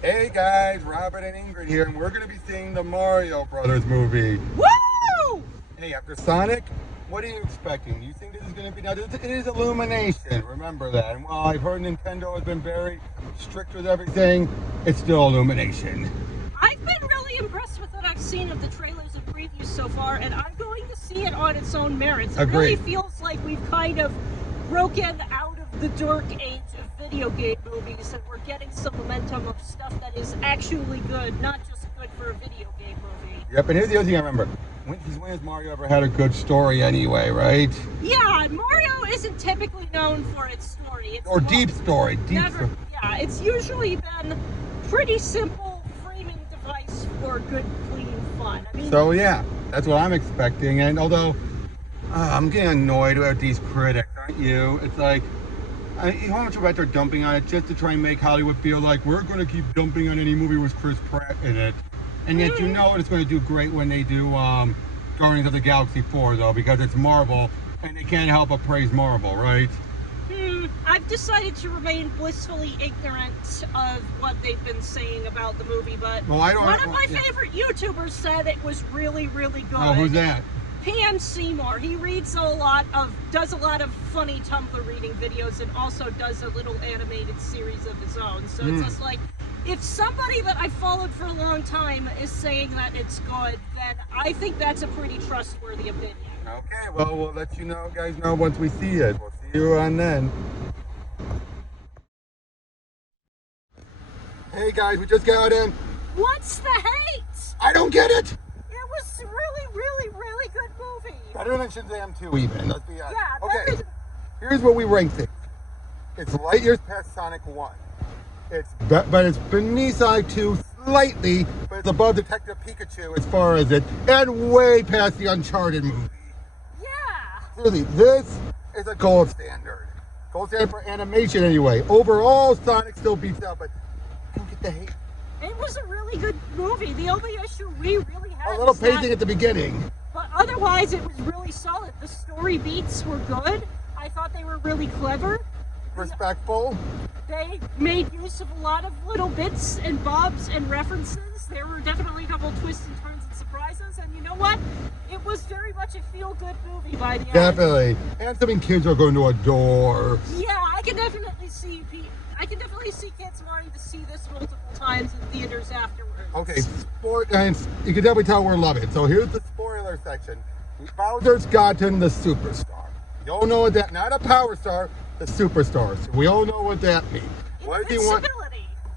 Hey guys, Robert and Ingrid here, and we're going to be seeing the Mario Brothers movie. Woo! Hey, after Sonic, what are you expecting? You think this is going to be... Now, it is Illumination, remember that. And while I've heard Nintendo has been very strict with everything, it's still Illumination. I've been really impressed with what I've seen of the trailers and previews so far, and I'm going to see it on its own merits. It really feels like we've kind of broken out of the dark age of video game movies, and we're getting some momentum of stuff that is actually good, not just good for a video game movie. Yep, and here's the other thing I remember. When has Mario ever had a good story anyway, right? Yeah, Mario isn't typically known for its story. Or deep story. Yeah, it's usually been pretty simple framing device for good, clean fun. I mean, so yeah, that's what I'm expecting. And although I'm getting annoyed with these critics, aren't you? It's like, how much about they're dumping on it just to try and make Hollywood feel like we're going to keep dumping on any movie with Chris Pratt in it. And yet you know it's going to do great when they do Guardians of the Galaxy 4, though, because it's Marvel, and they can't help but praise Marvel, right? I've decided to remain blissfully ignorant of what they've been saying about the movie, but one of my favorite YouTubers said it was really, really good. Oh, who's that? PM Seymour. He does a lot of funny Tumblr reading videos, and also does a little animated series of his own. So it's just like, if somebody that I've followed for a long time is saying that it's good, then I think that's a pretty trustworthy opinion. Okay, well, we'll let you guys know once we see it. We'll see you on then. Hey guys, we just got in. What's the hate? I don't get it. It was really, really, really good movie. Better than Shazam 2 even, let's be honest. Yeah, okay, here's what we rank things. It's light years past Sonic 1. But it's beneath Sonic 2 slightly, but it's above Detective Pikachu as far as it, and way past the Uncharted movie. Yeah. Really, this is a gold standard. Gold standard for animation anyway. Overall, Sonic still beats out, but don't get the hate. It was a really good movie. The only issue we really had a little pacing at the beginning. But otherwise, it was really solid. The story beats were good. I thought they were really clever. Respectful. They made use of a lot of little bits and bobs and references. There were definitely a couple twists and turns and surprises, and you know what? It was very much a feel-good movie by the end. Definitely. And something kids are going to adore. Yeah, I can definitely see kids wanting to see this multiple times in theaters afterwards. Okay, and you can definitely tell we're loving it. So here's the spoiler section. Bowser's gotten the superstar. You all know what that, not a power star, the superstar. So we all know what that means. What does he want?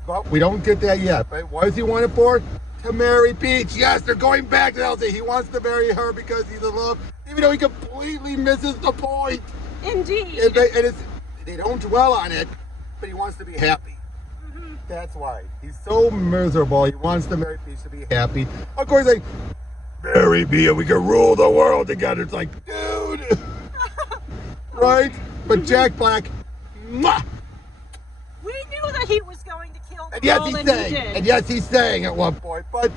Well, we don't get that yet, but what does he want it for? To marry Peach. Yes, they're going back to LZ. He wants to marry her because he's in love, even though he completely misses the point. Indeed. And they don't dwell on it, but he wants to be happy. That's why. He's so miserable. He wants to marry Peach to be happy. Of course, like, marry me and we can rule the world together. It's like, dude. Right? But Jack Black, mwah! We knew that he was going to kill the and yes, girl, he's and saying, he did. and yes, he's saying at one point. But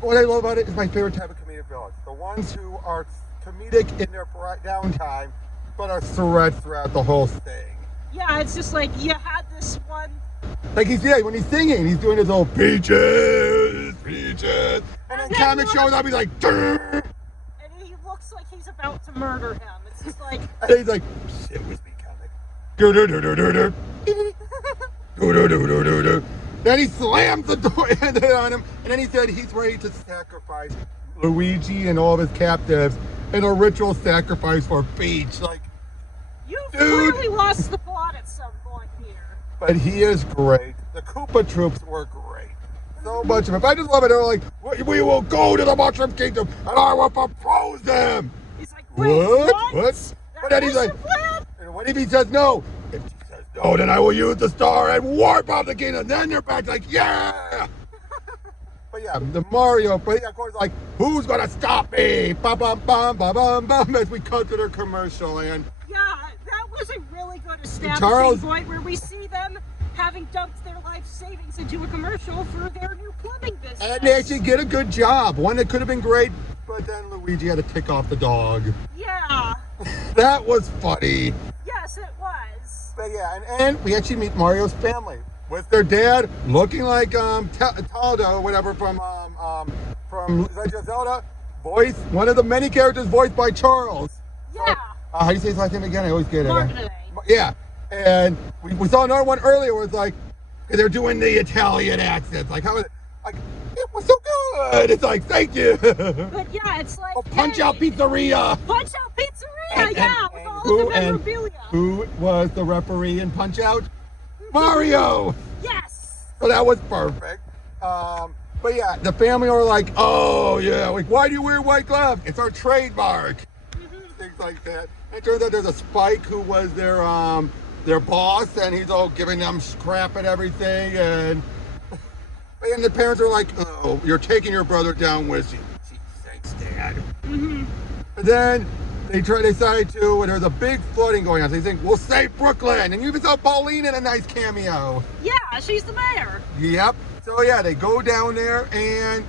what I love about it is my favorite type of comedic villains. The ones who are comedic in their downtime, but are threats throughout the whole thing. Yeah, it's just like, you had this one. Like when he's singing, he's doing his old peaches, peaches. And then Comic shows up, he's like, Durr! And he looks like he's about to murder him. It's just like, and he's like, sit with me, Comic. Do-do-do-do-do-do. Do-do-do-do-do-do. Then he slams the door on him, and then he said he's ready to sacrifice Luigi and all of his captives in a ritual sacrifice for Peach. Like, you've clearly lost the plot at some point here. But he is great. The Koopa troops were great. So much of it. I just love it. They're like, we will go to the Mushroom Kingdom, and I will propose them. He's like, wait, what? But then he's like, and what if he says no? If he says no, then I will use the star and warp out the kingdom. And then they're back like, yeah. But yeah, the Mario, but yeah, of course, like, who's gonna stop me? Bum bum bum bum bum bum. As we cut to their commercial, and yeah, that was a really good establishing point where we see them having dumped their life savings into a commercial for their new plumbing business. And they actually get a good job. One that could have been great, but then Luigi had to tick off the dog. Yeah. That was funny. Yes, it was. But yeah, and we actually meet Mario's family. with their dad looking like Taldo, whatever from Legend of Zelda, voice one of the many characters voiced by Charles. Yeah. How do you say his last name again? I always get it. Martin. Yeah, and we saw another one earlier where it's like they're doing the Italian accents. Like how was it? Like it was so good. It's like thank you. But yeah, it's like Punch Out Pizzeria. Punch Out Pizzeria. Yeah, with all who, of the memorabilia. Who was the referee in Punch Out? Mario. Yes. So that was perfect. But yeah, the family are like, oh yeah, like why do you wear white gloves? It's our trademark. Things like that. It turns out there's a Spike who was their boss, and he's all giving them crap and everything, and the parents are like, oh, you're taking your brother down with you. Gee, thanks, Dad. And then they decide to, and there's a big flooding going on, so they think, we'll save Brooklyn, and you even saw Pauline in a nice cameo. Yeah, she's the mayor. Yep. So yeah, they go down there, and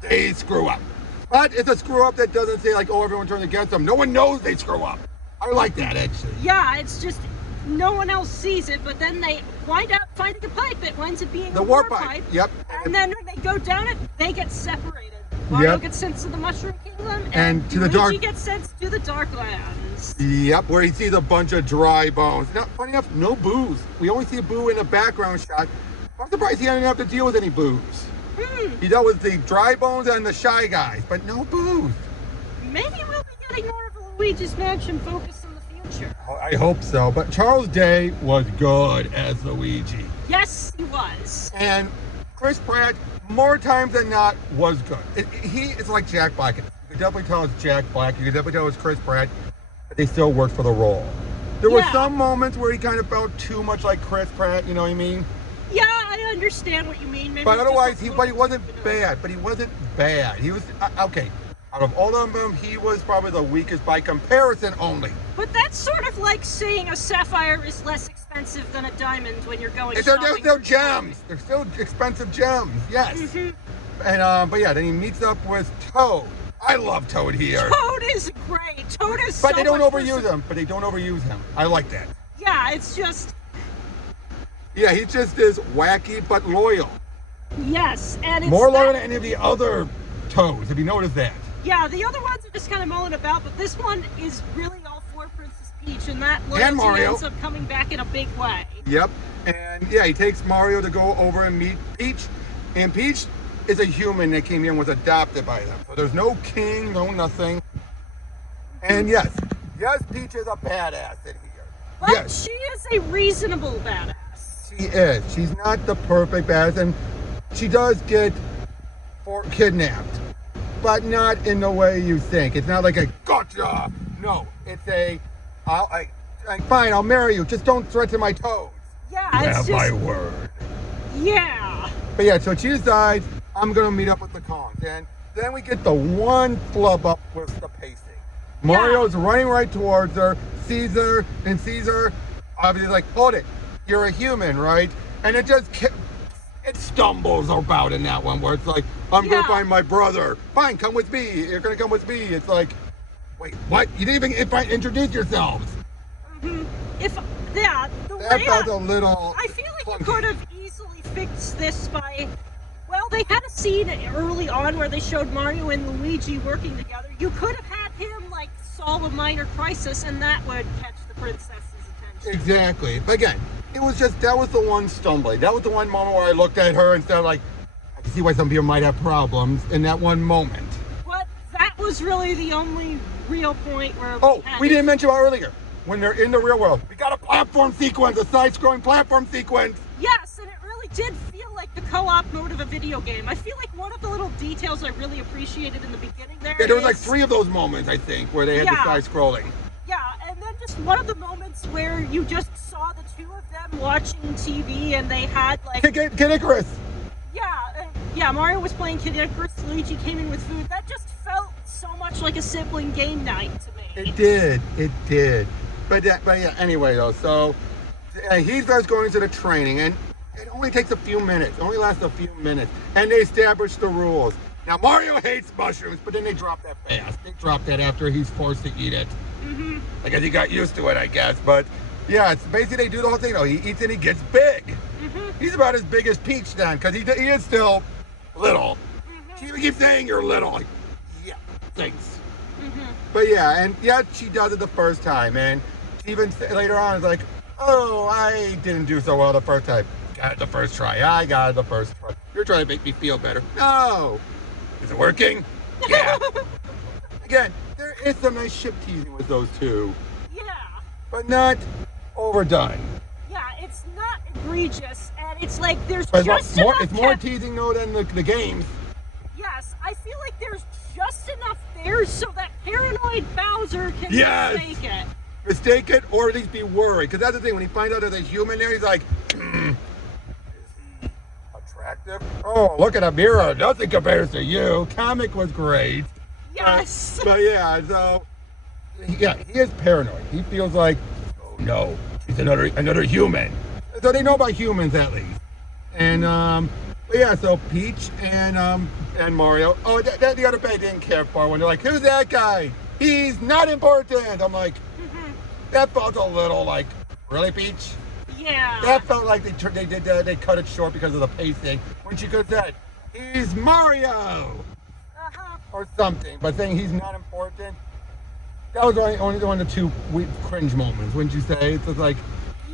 they screw up. But it's a screw up that doesn't say like, oh, everyone turns against them. No one knows they screw up. I like that, actually. Yeah, it's just no one else sees it, but then they wind up finding a pipe that winds up being the a warp pipe. Yep. And then when they go down it, they get separated. Mario gets sent to the Mushroom Kingdom, and to the dark. Luigi gets sent to the Darklands. Yep, where he sees a bunch of dry bones. Now, funny enough, no booze. We only see Boo in a background shot. I'm surprised he didn't have to deal with any booze. He dealt with the dry bones and the shy guys, but no booze. Maybe we'll be getting more of a Luigi's Mansion focus in the future. I hope so. But Charles Day was good as Luigi. Yes, he was. And Chris Pratt, more times than not, was good. He is like Jack Black. You can definitely tell it's Jack Black. You can definitely tell it's Chris Pratt. But they still worked for the role. There were some moments where he kind of felt too much like Chris Pratt, you know what I mean? Yeah, I understand what you mean. Maybe but otherwise, he wasn't bad. But he wasn't bad. He was, okay. Out of all of them, he was probably the weakest by comparison only. But that's sort of like saying a sapphire is less expensive than a diamond when you're going shopping. They're still gems. They're still expensive gems, yes. And but yeah, then he meets up with Toad. I love Toad here. Toad is great. Toad is But they don't overuse him. But they don't overuse him. I like that. Yeah, it's just... Yeah, he just is wacky but loyal. Yes, and it's... More loyal than any of the other Toads, if you notice that. Yeah, the other ones are just kind of mulling about, but this one is really all for Princess Peach, and that loyalty ends up coming back in a big way. Yep, and yeah, he takes Mario to go over and meet Peach, and Peach is a human that came here and was adopted by them. So there's no king, no nothing. And yes, Peach is a badass in here. But yes, she is a reasonable badass. She is. She's not the perfect badass, and she does get kidnapped, but not in the way you think. It's not like a gotcha. No, it's a, fine, I'll marry you. Just don't threaten my toes. Yeah, it's just... my word. Yeah. But yeah, so she decides, I'm going to meet up with the Kongs. And then we get the one flub up with the pacing. Mario's running right towards her, sees her, obviously like, hold it, you're a human, right? And it just, it stumbles about in that one where it's like, I'm going to find my brother. Fine, come with me. You're going to come with me. It's like, wait, what? You didn't even introduce yourselves. That felt a little I feel like you could have easily fixed this by, well, they had a scene early on where they showed Mario and Luigi working together. You could have had him, like, solve a minor crisis, and that would catch the princess's attention. Exactly. But again, it was just, that was the one stumbling. That was the one moment where I looked at her and said, like, I can see why some people might have problems in that one moment. But that was really the only real point where we didn't mention about earlier. When they're in the real world, we got a platform sequence, a side-scrolling platform sequence. Yes, and it really did feel like the co-op mode of a video game. I feel like one of the little details I really appreciated in the beginning there. Yeah, there was like 3 of those moments, I think, where they had the side-scrolling. Yeah, and then just one of the moments where you just saw the 2 of them watching TV and they had like... Kid Icarus! Yeah, Mario was playing Kid Icarus, Luigi came in with food. That just felt so much like a sibling game night to me. It did. But yeah, anyway though, so he starts going to the training, and it only takes a few minutes, only lasts a few minutes, and they establish the rules. Now Mario hates mushrooms, but then they drop that fast. They drop that after he's forced to eat it. I guess he got used to it, I guess, but yeah, it's basically they do the whole thing though. He eats and he gets big. He's about as big as Peach then, because he is still little. She even keeps saying you're little. Like, yeah, thanks. But yeah, and yeah, she does it the first time, and she even later on is like, oh, I didn't do so well the first time. Got it the first try. I got it the first try. You're trying to make me feel better. No. Is it working? Yeah. Again, there is some nice ship teasing with those two. Yeah. But not overdone. Yeah, it's not egregious, and it's like there's But just more, enough. it's more teasing though than the games. Yes, I feel like there's just enough there so that paranoid Bowser can mistake it. Mistake it, or at least be worried. Because that's the thing, when he finds out there's a human there, he's like, is he attractive? Oh, look at a mirror. Nothing compares to you. Comic was great. Yes. But yeah, so, yeah, he is paranoid. He feels like, oh no, he's another human. So they know about humans at least. And, but yeah, so Peach and Mario. Oh, the other guy didn't care for when they're like, who's that guy? He's not important. I'm like, that felt a little like, really, Peach? Yeah. That felt like they cut it short because of the pacing. When she could have said, he's Mario! Or something. But saying he's not important, that was only one of the two cringe moments, wouldn't you say? It's just like...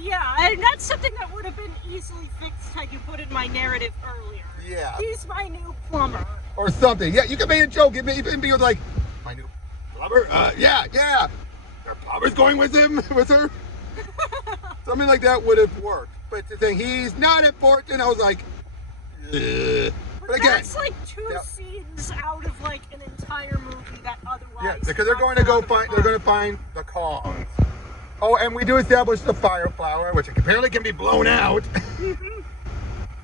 Yeah, and that's something that would have been easily fixed had you put in my narrative earlier. Yeah. He's my new plumber. Or something. Yeah, you could make a joke. Even be like, my new plumber? Yeah. Your plumber's going with him? With her? Something like that would have worked. But to say he's not important, I was like, ugh. But again, that's like two scenes out of like an entire movie that otherwise. Yeah, because they're going to find the Kongs. Oh, and we do establish the fire flower, which apparently can be blown out.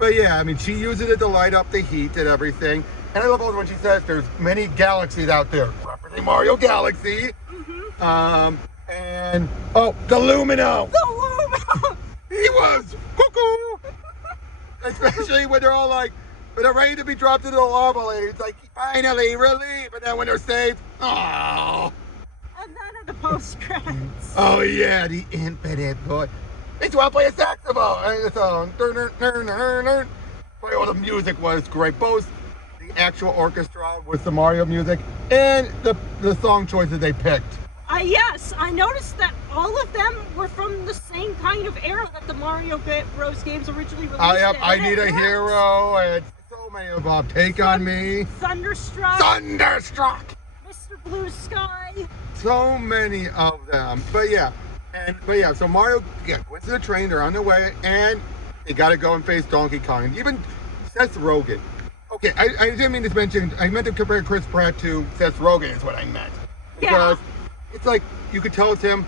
But yeah, I mean, she uses it to light up the heat and everything. And I love also when she says there's many galaxies out there, referencing Mario Galaxy. And oh, the Lumino. The Lumino. He was cuckoo. Especially when they're all like, when they're ready to be dropped into the lava later. It's like, finally, relief. And then when they're saved, oh. And then at the post credits. Oh yeah, the infinite void. Makes you want to play a saxophone. And the song. Boy, all the music was great. Both the actual orchestra with the Mario music and the song choices they picked. Yes, I noticed that all of them were from the same kind of era that the Mario Bros. Games originally released. I Need a Hero, and so many of them. Take on Me. Thunderstruck. Thunderstruck. Mr. Blue Sky. So many of them. But yeah, so Mario went to the train, they're on their way, and they gotta go and face Donkey Kong. Even Seth Rogen. Okay, I didn't mean to mention, I meant to compare Chris Pratt to Seth Rogen is what I meant. Because it's like, you could tell it's him,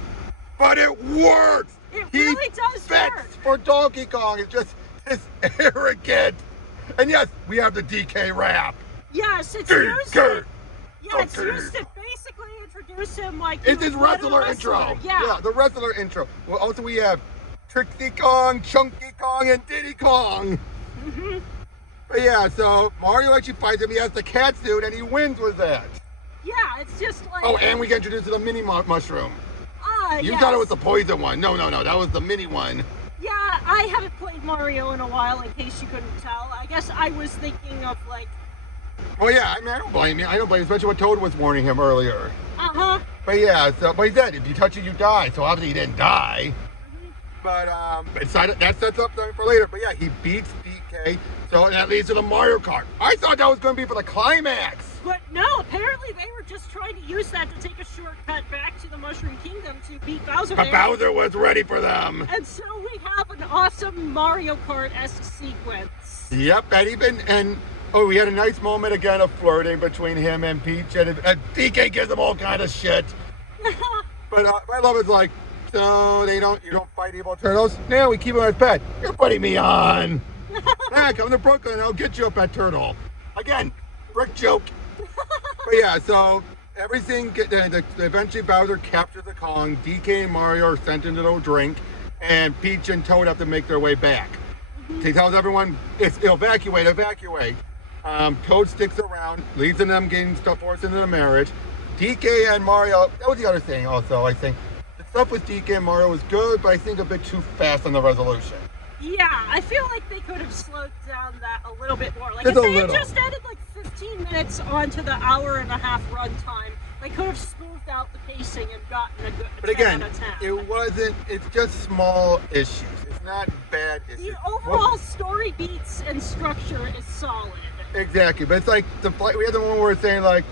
but it works! It really does work! For Donkey Kong, it's just this arrogant. And yes, we have the DK rap. Yes, it's used to, it's used to basically introduce him like it's his wrestler intro. Yeah, the wrestler intro. Well, also we have Trixie Kong, Chunky Kong, and Diddy Kong. But yeah, so Mario actually fights him. He has the cat suit, and he wins with that. Yeah, it's just like... Oh, and we get introduced to the mini mushroom. You thought it was the poison one. No, that was the mini one. Yeah, I haven't played Mario in a while, in case you couldn't tell. I guess I was thinking of, like... Oh, yeah, I mean, I don't blame you. Especially what Toad was warning him earlier. But yeah, but he said, if you touch it, you die. So obviously he didn't die. But that sets up something for later. But yeah, he beats DK. So that leads to the Mario Kart. I thought that was going to be for the climax. But no, apparently they were just trying to use that to take a shortcut back to the Mushroom Kingdom to beat Bowser. But Bowser was ready for them. And so we have an awesome Mario Kart-esque sequence. Yep, and we had a nice moment again of flirting between him and Peach, and DK gives him all kind of shit. But my love is like, so you don't fight evil turtles? No, we keep him as pet. You're putting me on. Come to Brooklyn, I'll get you a pet turtle. Again, brick joke. But yeah, so everything, eventually Bowser captures the Kong, DK and Mario are sent into the drink, and Peach and Toad have to make their way back. He tells everyone, evacuate. Toad sticks around, leads to them getting stuff forced into the marriage. DK and Mario, that was the other thing also, I think. The stuff with DK and Mario was good, but I think a bit too fast on the resolution. Yeah, I feel like they could have slowed down that a little bit more. Like, Just if a they had little. just added like 15 minutes onto the hour-and-a-half runtime, they could have smoothed out the pacing and gotten a good But 10 again, out of 10. it wasn't, it's just small issues. It's not bad issues. The overall story beats and structure is solid. Exactly, but it's like, we had the one where it's saying like,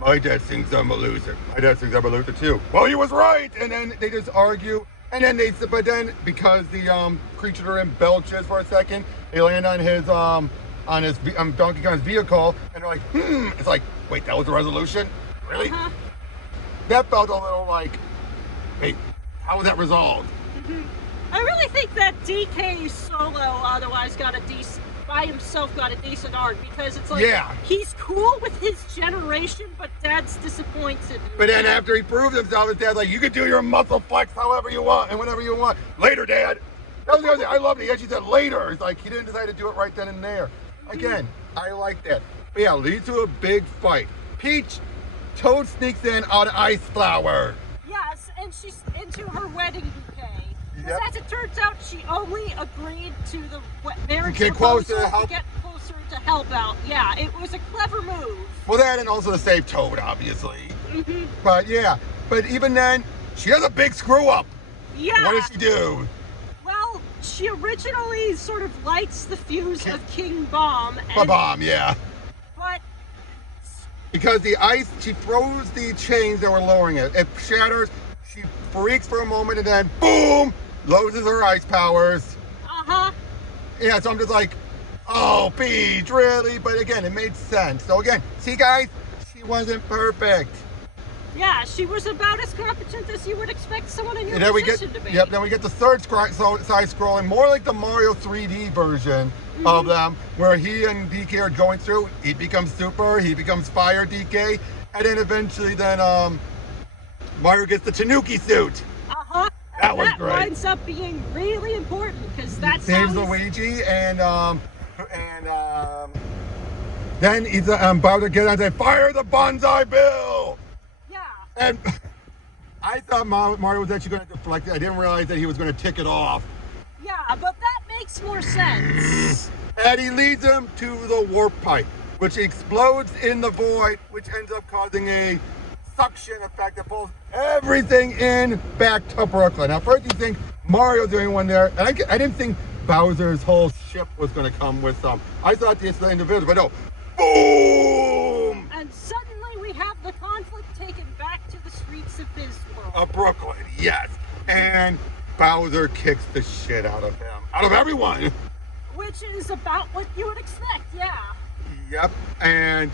my dad thinks I'm a loser. My dad thinks I'm a loser too. Well, he was right! And then they just argue. And then but then because the creature they're in belches for a second, they land on his Donkey Kong's vehicle, and they're like, It's like, wait, that was the resolution? Really? Uh-huh. That felt a little like, wait, how was that resolved? I really think that DK solo otherwise by himself got a decent arc, because it's like, Yeah. he's cool with his generation, but Dad's disappointed. But then after he proved himself, his dad's like, you can do your muscle flex however you want and whenever you want. Later, Dad. That was the other thing. I loved it. He actually said later. It's like he didn't decide to do it right then and there. Again, I like that. But yeah, leads to a big fight. Peach, Toad sneaks in on ice flower. Yes, and she's into her wedding bouquet. Because Yep. as it turns out, she only agreed to the marriage To get proposal closer to help. get closer to help out. Yeah, it was a clever move. Well, that and also to save Toad, obviously. But yeah, but even then, she has a big screw up. Yeah. What does she do? Well, she originally sort of lights the fuse of King Bomb. A bomb, yeah. But Because the ice, she throws the chains that were lowering it. It shatters. She freaks for a moment and then boom, loses her ice powers. Yeah, so I'm just like, oh, Peach, really? But again, it made sense. So again, see guys, she wasn't perfect. yeah, she was about as competent as you would expect someone in your And then position to be. then we get the third side scrolling, more like the Mario 3D version of them, where he and DK are going through. He becomes super, he becomes fire DK, and then eventually Mario gets the Tanuki suit. That was great. Winds up being really important, because that's Saves how Luigi and then he's about to get on and say, fire the Bonsai Bill! Yeah. And I thought Mario was actually going to deflect it. I didn't realize that he was going to tick it off. Yeah, but that makes more sense. And he leads him to the warp pipe, which explodes in the void, which ends up causing a suction effect that pulls everything in back to Brooklyn. Now, first you think Mario's the only one there, and I didn't think Bowser's whole ship was going to come with some. I thought this was individual, but no. Boom! And suddenly we have the conflict taken back to the streets of his world. Of Brooklyn, yes. And Bowser kicks the shit out of him. Out of everyone. Which is about what you would expect, yeah. Yep. And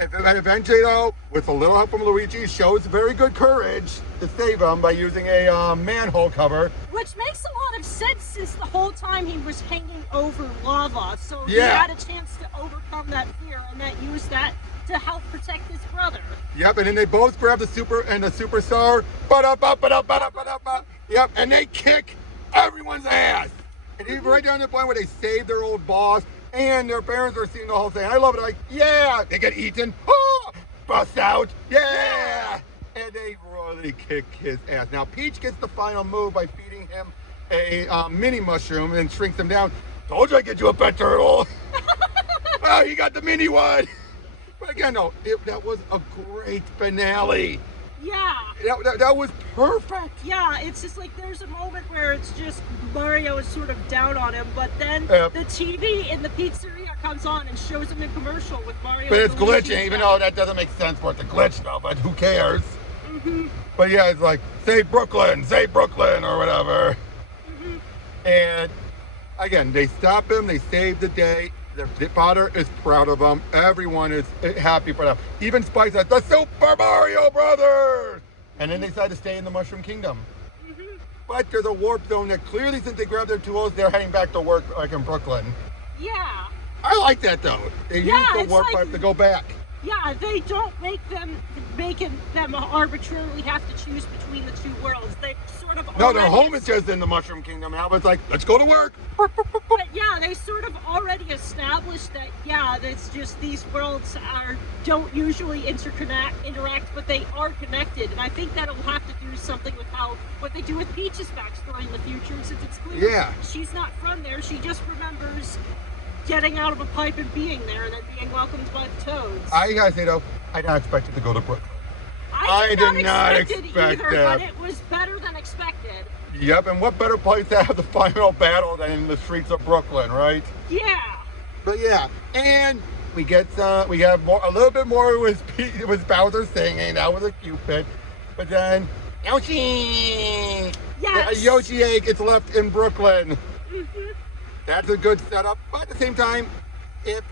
eventually, though, with a little help from Luigi, shows very good courage to save him by using a manhole cover. Which makes a lot of sense, since the whole time he was hanging over lava. So he Yeah. had a chance to overcome that fear, and use that to help protect his brother. Yep, and then they both grab the superstar. Ba-da-ba-ba-da-ba-da-ba-da-ba. Yep, and they kick everyone's ass. And even right down to the point where they save their old boss, and their parents are seeing the whole thing. I love it. Like, yeah, they get eaten. Oh, bust out. Yeah. And they really kick his ass. Now, Peach gets the final move by feeding him a mini mushroom and shrinks him down. Told you I'd get you a pet turtle. Oh, you got the mini one. But again, no, that was a great finale. Yeah. That was perfect. Yeah, it's just like there's a moment where it's just Mario is sort of down on him, but then Yep. the TV in the pizzeria comes on and shows him in commercial with Mario. But and it's Luigi glitching, even stuff. though that doesn't make sense for it to glitch now, but who cares? But yeah, it's like, save Brooklyn, or whatever. And again, they stop him, they save the day. The father is proud of him. Everyone is happy for them. Even Spike says, the Super Mario Brothers! And then they decide to stay in the Mushroom Kingdom. But there's a warp zone that clearly, since they grabbed their tools, they're heading back to work like in Brooklyn. Yeah. I like that though. They Yeah, used the it's warp like- pipe to go back. Yeah, they don't making them arbitrarily have to choose between the two worlds. They sort of No, their home is just in the Mushroom Kingdom now, but it's like, let's go to work. But yeah, they sort of already established that, yeah, it's just these worlds don't usually interact, but they are connected. And I think that'll have to do something with what they do with Peach's backstory in the future, since it's clear she's not from there. She just remembers getting out of a pipe and being there, and then being welcomed by the Toads. I gotta say though, I didn't expect it to go to Brooklyn. I did not expect it either, but it was better than expected. Yep, and what better place to have the final battle than in the streets of Brooklyn, right? Yeah. But yeah, and we have a little bit more with Bowser singing. That was a cute bit. But then Yoshi, yes, Yoshi egg is left in Brooklyn. Mm-hmm. That's a good setup. But at the same time, if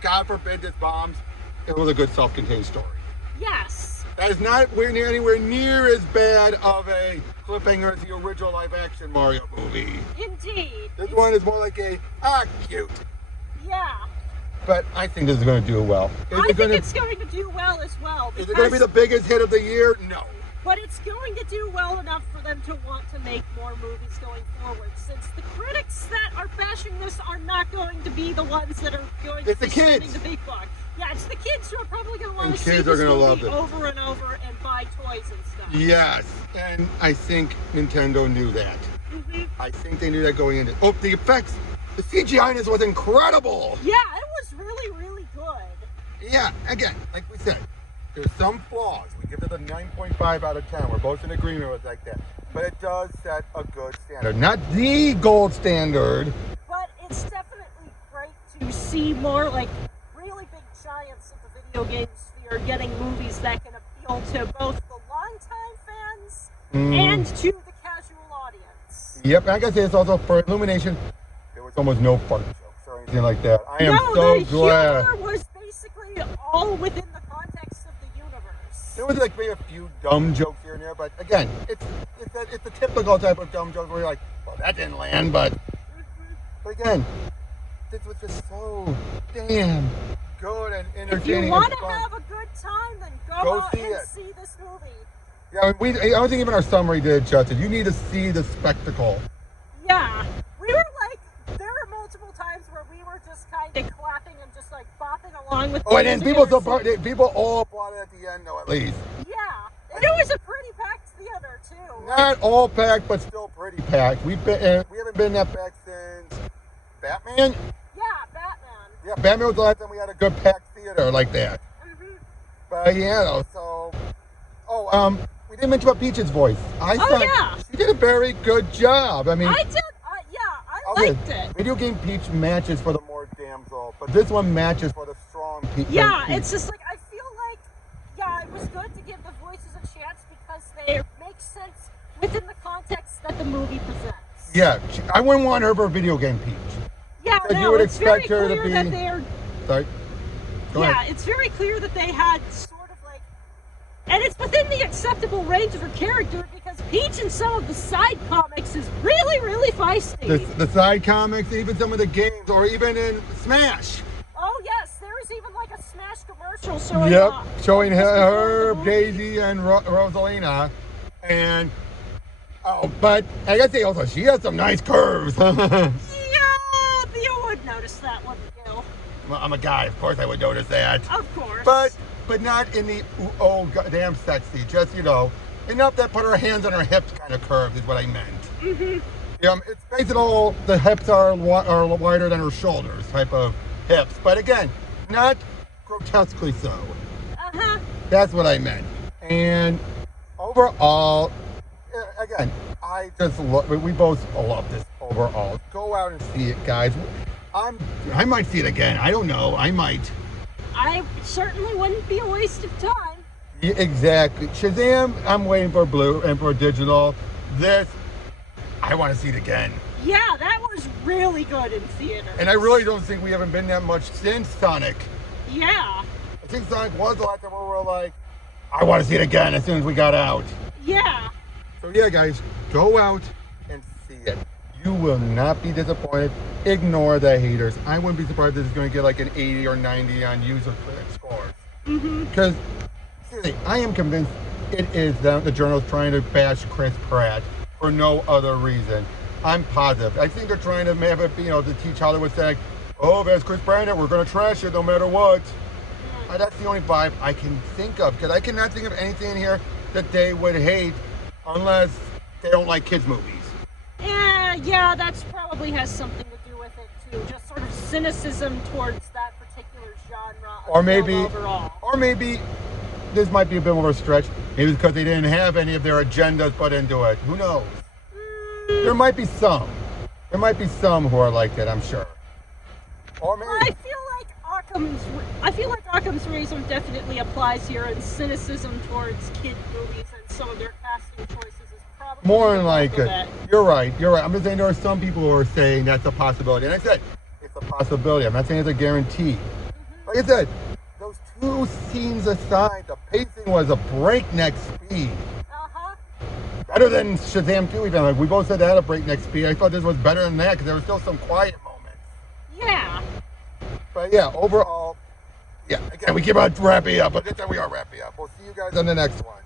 God forbid this bombs, it was a good self-contained story. Yes. That is not anywhere near as bad of a cliffhanger as the original live-action Mario movie. Indeed. This one is more like cute. Yeah. But I think this is going to do well. I think it's going to do well as well. Is it going to be the biggest hit of the year? No. But it's going to do well enough for them to want to make more movies going forward, since the critics that are bashing this are not going to be the ones that are going to be spending the big bucks. Yeah, it's the kids who are probably going to want to see this movie over and over and buy toys and stuff. Yes, and I think Nintendo knew that. Mm-hmm. I think they knew that going into... Oh, the effects! The CGI in this was incredible! Yeah, it was really, really good. Yeah, again, like we said, there's some flaws. We give it a 9.5 out of 10. We're both in agreement with like that. But it does set a good standard. Not the gold standard. But it's definitely great to see more like really big giants of the video game sphere getting movies that can appeal to both the longtime fans and to the casual audience. Yep, and I gotta say this also for Illumination, there was almost no fart jokes or anything like that. I am so glad. The humor was basically all within the context of the universe. There was like maybe a few dumb jokes here and there, but again, it's the typical type of dumb jokes where you're like, well, that didn't land, but again, this was just so damn good and entertaining. If you want to have a good time, then go out and see this movie. Yeah, I don't think even our summary did justice. You need to see the spectacle. Yeah, we were like, there were multiple times where we were just kind of clapping and just like bopping along with. Oh, and then people all applauded at the end, though, at least. Yeah, and it was a pretty packed theater too. Not all packed, but still pretty packed. We haven't been that packed since Batman. Yeah, Batman. Yeah, Batman was the last time we had a good packed theater like that. Mm-hmm. But yeah, so we didn't mention about Peach's voice. I thought she did a very good job. I mean, I did. I liked it. Video game Peach matches for the more damsel, but this one matches for the strong Peach. Yeah, it's just like I feel like it was good to give the voices a chance because they make sense within the context that the movie presents. Yeah, I wouldn't want her for a video game Peach. Yeah, no, you would expect her to be. Sorry. Go ahead. It's very clear that they had sort of like, and it's within the acceptable range of her character because Peach in some of the side comics is really, really feisty. The side comics, even some of the games, or even in Smash. Oh yes, there was even like a Smash commercial showing. Showing her, Daisy, and Rosalina, and but I gotta say also she has some nice curves. You would notice that, wouldn't you? Well, I'm a guy, of course I would notice that. Of course. But not in the goddamn sexy. Just enough that put her hands on her hips kind of curves is what I meant. Mm-hmm. It's basically the hips are wider than her shoulders type of hips, but again, not grotesquely so. That's what I meant. And overall, again, we both love this overall. Go out and see it, guys. I might see it again. I don't know. I might. I certainly wouldn't be a waste of time. Yeah, exactly. Shazam, I'm waiting for blue and for digital. This, I want to see it again. Yeah, that was really good in theater. And I really don't think we haven't been that much since Sonic. Yeah. I think Sonic was the last time where we were like, I want to see it again as soon as we got out. Yeah. So yeah, guys, go out and see it. You will not be disappointed. Ignore the haters. I wouldn't be surprised if it's going to get like an 80 or 90 on user critic scores. Because seriously, I am convinced it is the journals trying to bash Chris Pratt for no other reason. I'm positive. I think they're trying to have it, to teach Hollywood saying, oh, that's Chris Pratt, we're going to trash it no matter what. That's the only vibe I can think of, because I cannot think of anything in here that they would hate unless they don't like kids' movies. Yeah, that's probably has something to do with it too. Just sort of cynicism towards that particular genre of film overall. Or maybe this might be a bit more of a stretch. Maybe because they didn't have any of their agendas put into it. Who knows? There might be some. There might be some who are like that, I'm sure. Or maybe. I feel like Occam's razor definitely applies here, and cynicism towards kid movies and some of their casting choices is probably more than like it. You're right. I'm just saying there are some people who are saying that's a possibility. And I said, it's a possibility. I'm not saying it's a guarantee. Like I said, those two scenes aside, the pacing was a breakneck speed. Better than Shazam 2 even. Like, we both said that at a breakneck speed. I thought this was better than that because there were still some quiet moments. Yeah. But yeah, overall, again, we keep on wrapping up, but that's how we are wrapping up. We'll see you guys on the next one.